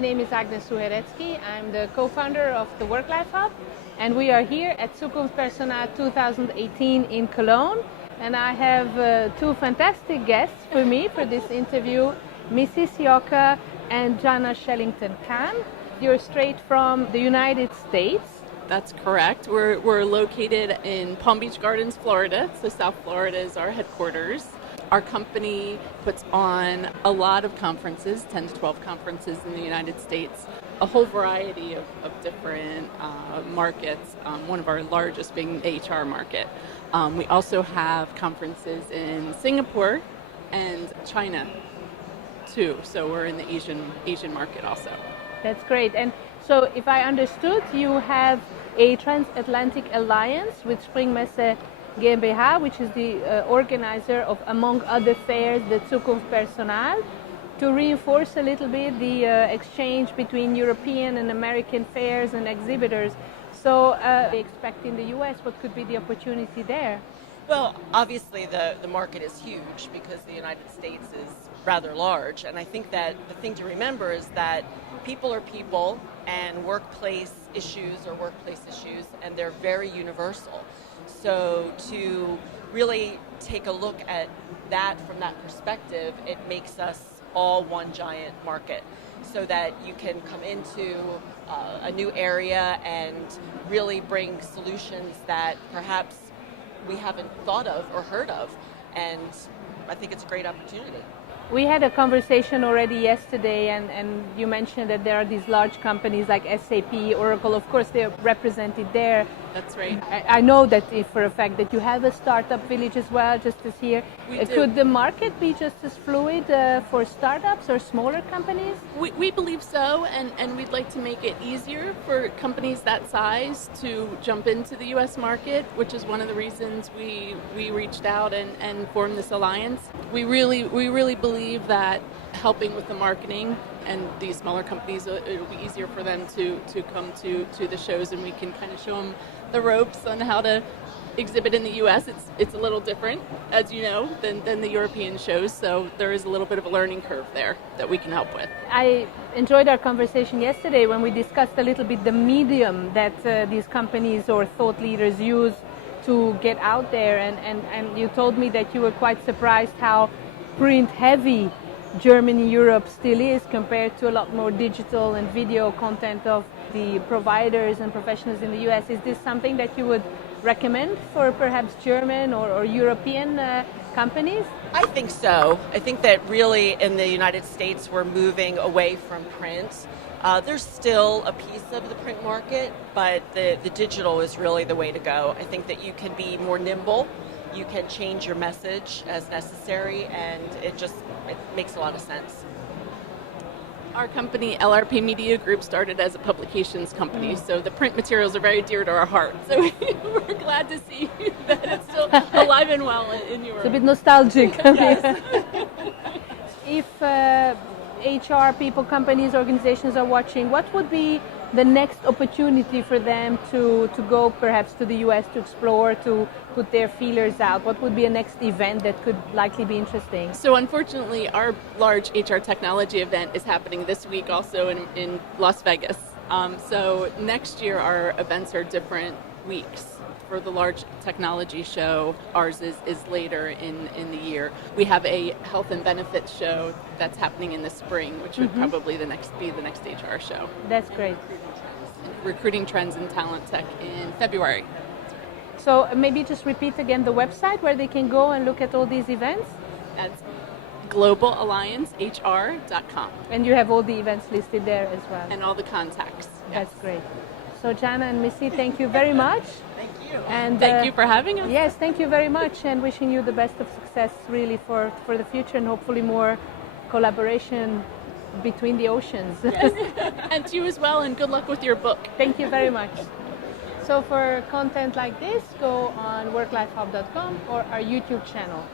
My name is Agnes Suherecki. I'm the co-founder of the Work-Life Hub, and we are here at Zukunft Personal 2018 in Cologne. And I have two fantastic guests for me for this interview, Mrs. Yoka and Jana Shellington-Khan. You're straight from the United States. That's correct. We're located in Palm Beach Gardens, Florida. So South Florida is our headquarters. Our company puts on a lot of conferences, 10 to 12 conferences in the United States, a whole variety of different markets, one of our largest being the HR market. We also have conferences in Singapore and China too, so we're in the Asian market also. That's great. And so if I understood, you have a transatlantic alliance with Springmesse GmbH, which is the organizer of, among other fairs, the Zukunft Personal, to reinforce a little bit the exchange between European and American fairs and exhibitors. So expect in the US, what could be the opportunity there? Well, obviously the market is huge because the United States is rather large, and I think that the thing to remember is that people are people and workplace issues are workplace issues, and they're very universal. So to really take a look at that from that perspective, it makes us all one giant market, so that you can come into a new area and really bring solutions that perhaps we haven't thought of or heard of, and I think it's a great opportunity. We had a conversation already yesterday, and you mentioned that there are these large companies like SAP, Oracle. Of course, they're represented there. That's right. I know that for a fact that you have a startup village as well, just as here. Could the market be just as fluid for startups or smaller companies? We believe so, and we'd like to make it easier for companies that size to jump into the U.S. market, which is one of the reasons we reached out and formed this alliance. We really believe that helping with the marketing and these smaller companies, it'll be easier for them to come to the shows, and we can kind of show them the ropes on how to exhibit in the U.S. It's a little different, as you know, than the European shows, so there is a little bit of a learning curve there that we can help with. I enjoyed our conversation yesterday when we discussed a little bit the medium that these companies or thought leaders use to get out there, and you told me that you were quite surprised how print heavy Germany, Europe still is compared to a lot more digital and video content of the providers and professionals in the US. Is this something that you would recommend for perhaps German or European companies? I think so. I think that really in the United States we're moving away from print. There's still a piece of the print market, but the digital is really the way to go. I think that you can be more nimble. You can change your message as necessary, and it makes a lot of sense. Our company, LRP Media Group, started as a publications company, so the print materials are very dear to our heart. So we're glad to see that it's still alive and well in Europe. It's a bit nostalgic. Yes. If HR people, companies, organizations are watching, what would be the next opportunity for them to go perhaps to the US to explore, to put their feelers out? What would be a next event that could likely be interesting? So unfortunately, our large HR technology event is happening this week also in Las Vegas. So next year our events are different weeks. For the large technology show, ours is later in the year. We have a health and benefits show that's happening in the spring, which would probably be the next HR show. That's great. Recruiting trends and talent tech in February. So maybe just repeat again the website where they can go and look at all these events. That's globalalliancehr.com. And you have all the events listed there as well. And all the contacts. Yes. That's great. So Jana and Missy, thank you very much. Thank you. And thank you for having us. Yes, thank you very much, and wishing you the best of success really for the future, and hopefully more collaboration between the oceans. Yes. And to you as well, and good luck with your book. Thank you very much. So for content like this, go on worklifehub.com or our YouTube channel.